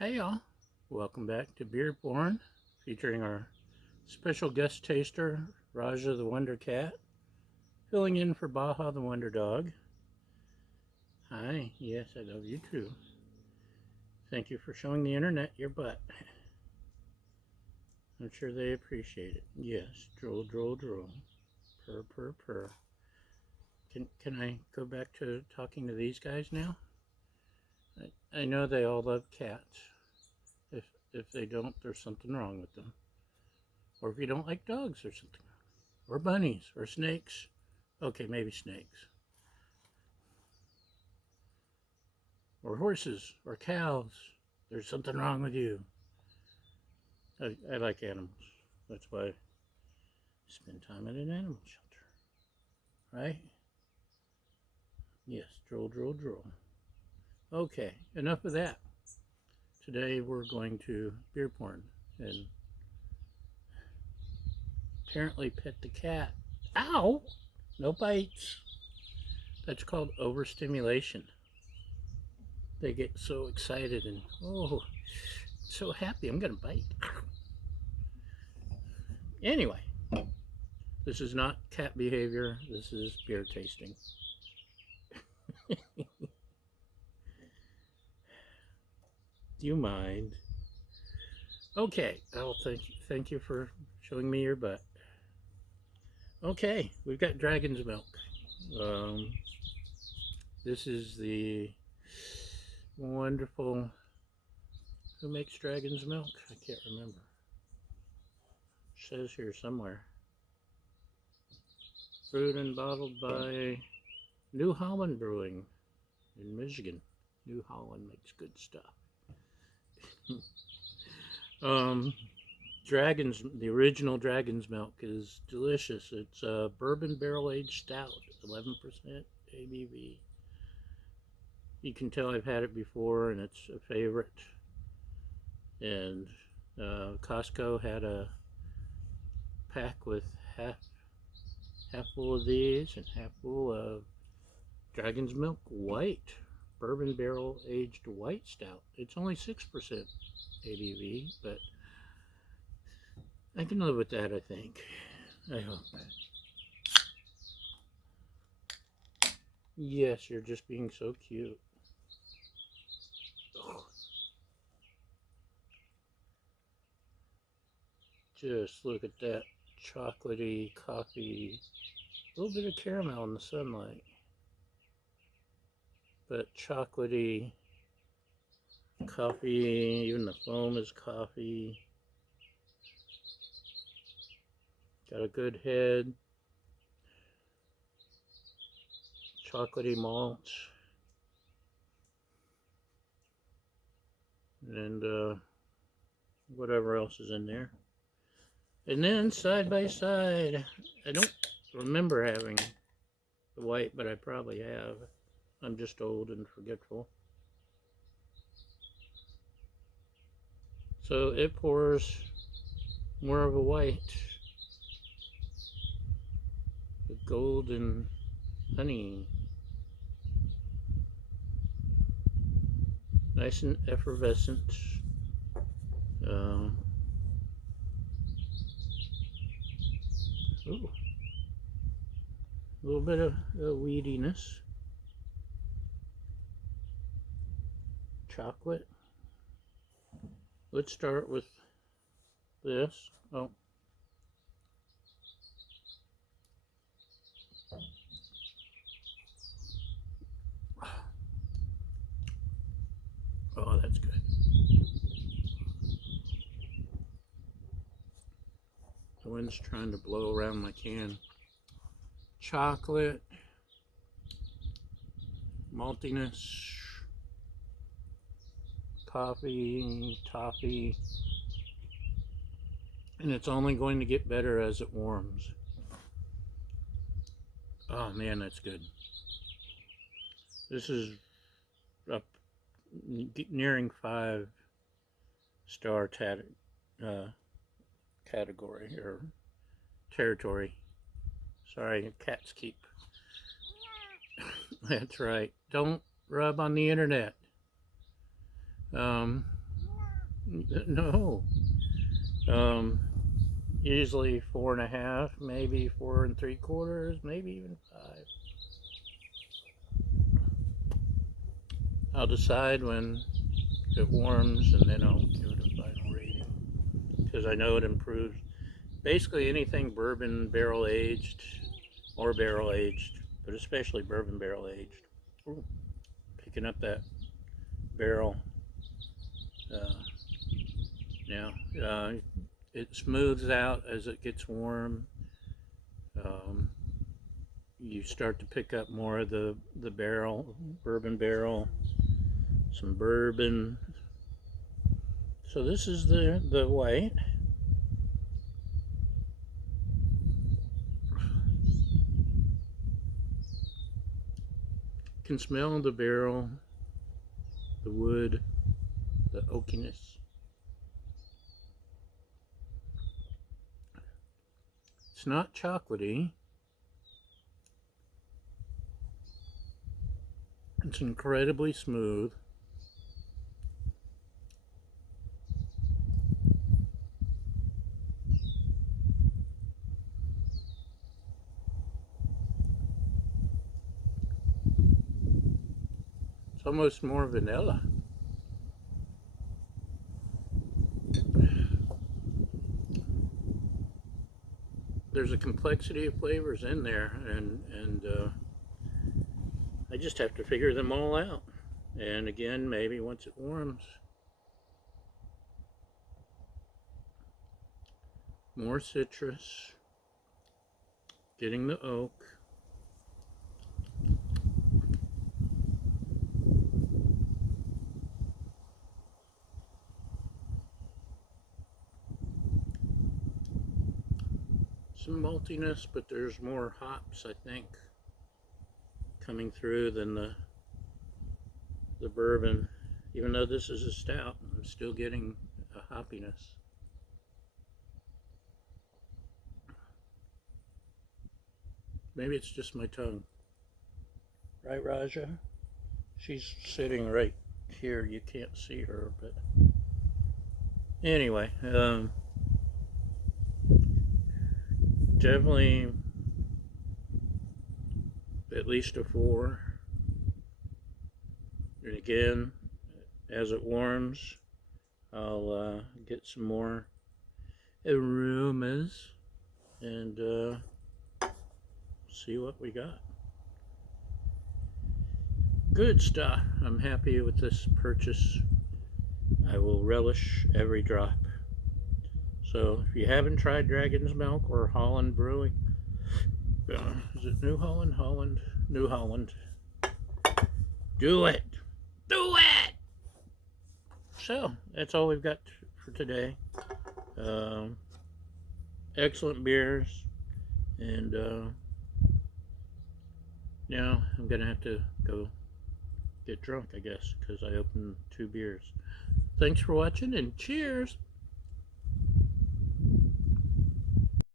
Hey y'all, welcome back to Beer Porn, featuring our special guest taster, Raja the Wonder Cat, filling in for Baja the Wonder Dog. Hi, yes, I love you too. Thank you for showing the internet your butt. I'm sure they appreciate it. Yes, drool, drool, drool. Purr, purr, purr. Can I go back to talking to these guys now? I know they all love cats. If, if they don't, there's something wrong with them. Or if you don't like dogs, there's something wrong. Or bunnies, or snakes. Okay, maybe snakes. Or horses, or cows. There's something wrong with you. I like animals. That's why I spend time at an animal shelter. Right? Yes, drool, drool, drool. Okay, enough of that. Today we're going to beer porn and apparently pet the cat. Ow! No bites. That's called overstimulation. They get so excited and, oh, so happy, I'm gonna bite. Anyway, this is not cat behavior, this is beer tasting. Do you mind? Okay, I'll thank you for showing me your butt. Okay, we've got dragon's milk. Um, this is the wonderful, who makes dragon's milk? I can't remember. It says here somewhere. Brewed and bottled by New Holland Brewing in Michigan. New Holland makes good stuff. The original Dragon's Milk is delicious. It's a bourbon barrel aged stout, 11% ABV. You can tell I've had it before, and it's a favorite. And Costco had a pack with half full of these and half full of Dragon's Milk White, bourbon barrel aged white stout. It's only 6% ABV, but I can live with that, I think. I hope. Yes, you're just being so cute. Oh. Just look at that chocolatey coffee. A little bit of caramel in the sunlight. But chocolatey coffee, even the foam is coffee. Got a good head. Chocolatey malts. And whatever else is in there. And then side by side, I don't remember having the white, but I probably have. I'm just old and forgetful. So it pours more of a white with golden honey. Nice and effervescent. Ooh. A little bit of weediness. Chocolate. Let's start with this. Oh. Oh, that's good. The wind's trying to blow around my can. Chocolate, maltiness, coffee, toffee, and it's only going to get better as it warms. Oh man, that's good. This is up nearing 5-star category or territory. Sorry, cats keep. That's right. Don't rub on the internet. No. Usually 4.5, maybe 4 3/4, maybe even 5. I'll decide when it warms, and then I'll give it a final rating because I know it improves. Basically, anything bourbon barrel aged or barrel aged, but especially bourbon barrel aged. Ooh, picking up that barrel. Uh, yeah, it smooths out as it gets warm. Um, you start to pick up more of the barrel, bourbon barrel, some bourbon. So this is the white. Can smell the barrel, the wood, the oakiness. It's not chocolatey. It's incredibly smooth. It's almost more vanilla. There's a complexity of flavors in there, and I just have to figure them all out. And again, maybe once it warms, more citrus, getting the oak. Some maltiness, but there's more hops, I think, coming through than the bourbon. Even though this is a stout, I'm still getting a hoppiness. Maybe it's just my tongue. Right, Raja? She's sitting right here. You can't see her, but anyway, definitely at least a 4. And again, as it warms, I'll get some more aromas and see what we got. Good stuff. I'm happy with this purchase. I will relish every drop. So if you haven't tried Dragon's Milk or Holland Brewing, is it New Holland? New Holland. Do it. Do it. So that's all we've got for today. Excellent beers, and now I'm gonna have to go get drunk, I guess, because I opened 2 beers. Thanks for watching, and cheers.